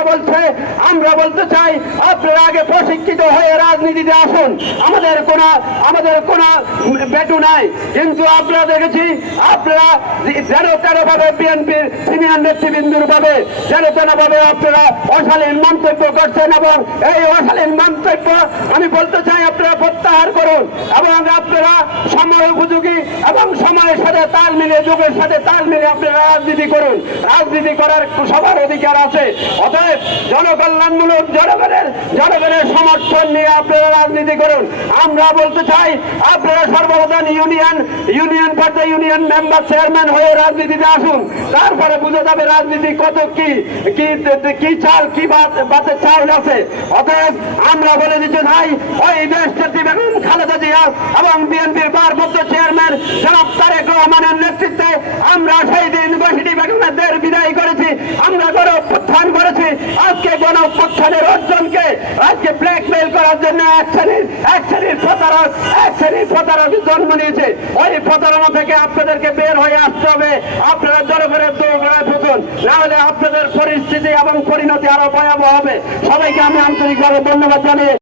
কথা বলছে। আমরা বলতে চাই আপনারা আগে প্রশিক্ষিত হয়ে রাজনীতিতে আসুন। আমাদের কোনো বেটু নাই, কিন্তু আপনারা দেখেছি আপনারা যেন তেরোভাবে বিএনপির সিনিয়র নেতৃবৃন্দুর ভাবে যেন তেরোভাবে আপনারা অশালীন মন্তব্য করছেন, এবং এই অশালীন মন্তব্য আমি বলতে চাই আপনারা প্রত্যাহার করুন, এবং আপনারা সময় উপযোগী এবং সময়ের সাথে তাল মিলিয়ে, যুগের সাথে তাল মিলিয়ে আপনারা রাজনীতি করুন। রাজনীতি করার সবার অধিকার আছে। অতএব জনকল্যাণমূলক জনগণের সমর্থন নিয়ে আপনারা রাজনীতি করুন। আমরা বলতে চাই আপনারা সর্বপ্রধান ইউনিয়ন পর্যায়ে ইউনিয়ন মেম্বার চেয়ারম্যান হয়ে রাজনীতিতে আসুন। তারপরে বুঝে যাবে রাজনীতি কত কি চাল কি বাতের চাল আছে। অতএব আমরা বলে দিতে চাই ওই দেশ নেত্রী বেগম খালেদা জিয়া এবং বিএনপির ভারপ্রাপ্ত চেয়ারম্যান জনাব তারেক রহমানের নেতৃত্বে আমরা সেই দিন বহিনী বেগমদের বিদায় করেছি, আমরা গণঅভ্যুত্থান করেছি। আজকে গণঅভ্যুত্থানের অর্জনকে আজকে ব্ল্যাকমেইল করার জন্য এক শ্রেণীর প্রতারক জন্ম নিয়েছে। ওই প্রতারণা থেকে আপনাদেরকে বের হয়ে আসতে হবে। আপনারা জনগণের দোরগোড়ায় পৌঁছুন, না হলে আপনাদের পরিস্থিতি এবং পরিণতি আরো ভয়াবহ হবে। সবাইকে আমি আন্তরিকভাবে ধন্যবাদ জানিয়ে